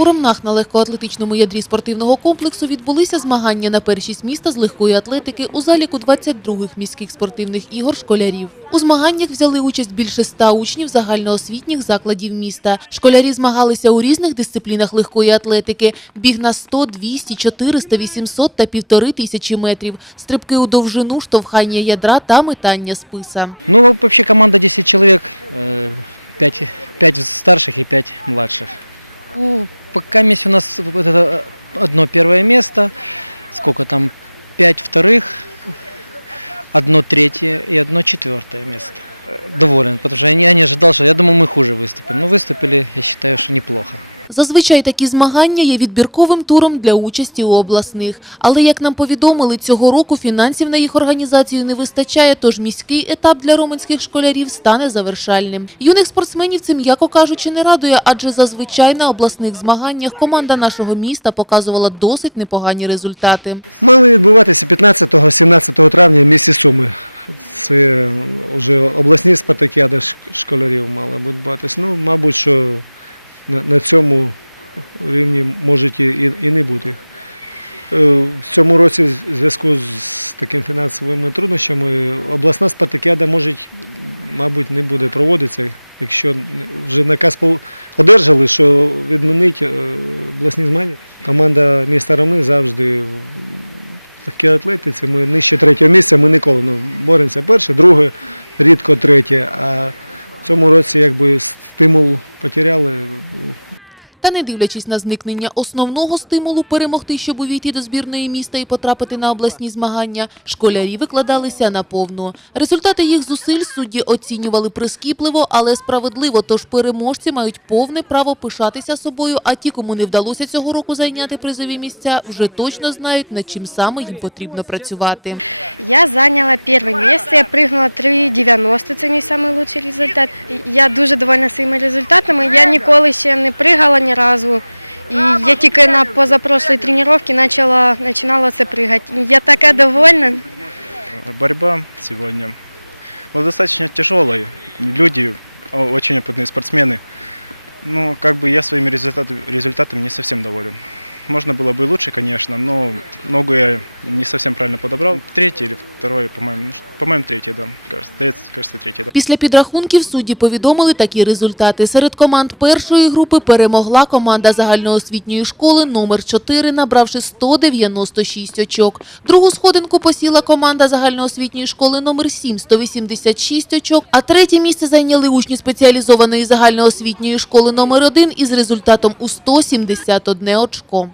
У Ромнах на легкоатлетичному ядрі спортивного комплексу відбулися змагання на першість міста з легкої атлетики у заліку 22-х міських спортивних ігор школярів. У змаганнях взяли участь більше ста учнів загальноосвітніх закладів міста. Школярі змагалися у різних дисциплінах легкої атлетики: біг на 100, 200, 400, 800 та півтори тисячі метрів, стрибки у довжину, штовхання ядра та метання списа. Ну, вообще команда 10 человек, 5, 5 старших и 5 младших. Пока есть у нас вот это одно первое место, сколько там, 5 вторых, одно третье и одно четвертое место. Э, Доволен, потому что я не, я не ожидал, что я думал, мы хуже выступим. Но выступили, я считаю, что неплохо. Зазвичай такі змагання є відбірковим туром для участі у обласних. Але, як нам повідомили, цього року фінансів на їх організацію не вистачає, тож міський етап для роменських школярів стане завершальним. Юних спортсменів це, м'яко кажучи, не радує, адже зазвичай на обласних змаганнях команда нашого міста показувала досить непогані результати. Мали відбуватися 15-17 травня в місті Суми. Це вже обласні спартакіади школярів мали відбуватися. Ну, мабуть, що на, цьому рівні може і, і, не бути. Е, В цьому році в зв'язку з такими фінансовими труднощами обласна спартакіада може, мабуть, не буде проводитися, якщо вже наказ одержали, що відмінить е, обласні змагання. Команда міста Ромни завжди в такій атлетиці. Ми нижче третього місця, ми ніколи не боремося перше, друге, рідко третє. А цьому році якби стимул потеряли. Та не дивлячись на зникнення основного стимулу перемогти, щоб увійти до збірної міста і потрапити на обласні змагання, школярі викладалися наповну. Результати їх зусиль судді оцінювали прискіпливо, але справедливо, тож переможці мають повне право пишатися собою, а ті, кому не вдалося цього року зайняти призові місця, вже точно знають, над чим саме їм потрібно працювати. Я зайняла перше місце, я пригнула 3,90, це мій найкращий результат. Я дуже довольна своїми результатами. Я ніколи ще не пригала ні разу. І я тільки на позапрошлій тренувці почала, починала це пригати. Я така довольна. борьба сегодня была достаточно тяжелой. Люди о- очень опытные спортсмены. Ну, как бы я своими результатами, результатами не совсем доволен. Можно было бы лучше, конечно, но ногу я не совсем правильно подобрал. Третий или второй, по-моему, ну, по-моему, третий, да. Кажется, Кажется, третий, да. Після підрахунків судді повідомили такі результати. Серед команд першої групи перемогла команда загальноосвітньої школи номер 4, набравши 196 очок. Другу сходинку посіла команда загальноосвітньої школи номер 7, 186 очок, а третє місце зайняли учні спеціалізованої загальноосвітньої школи номер 1 із результатом у 171 очко.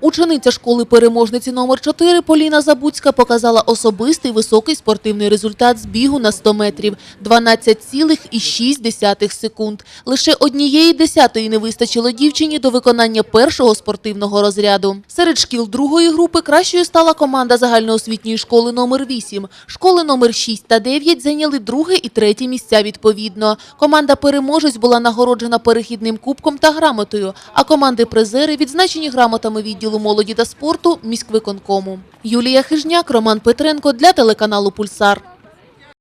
Учениця школи переможниці номер 4 Поліна Забуцька показала особистий високий спортивний результат з бігу на 100 метрів – 12,6 секунд. Лише однієї десятої не вистачило дівчині до виконання першого спортивного розряду. Серед шкіл другої групи кращою стала команда загальноосвітньої школи номер 8. Школи номер 6 та 9 зайняли друге і третє місця відповідно. Команда переможець була нагороджена перехідним кубком та грамотою, а команди-призери відзначені грамотами відділу молоді та спорту міськвиконкому. Юлія Хижняк, Роман Петренко для телеканалу Пульсар.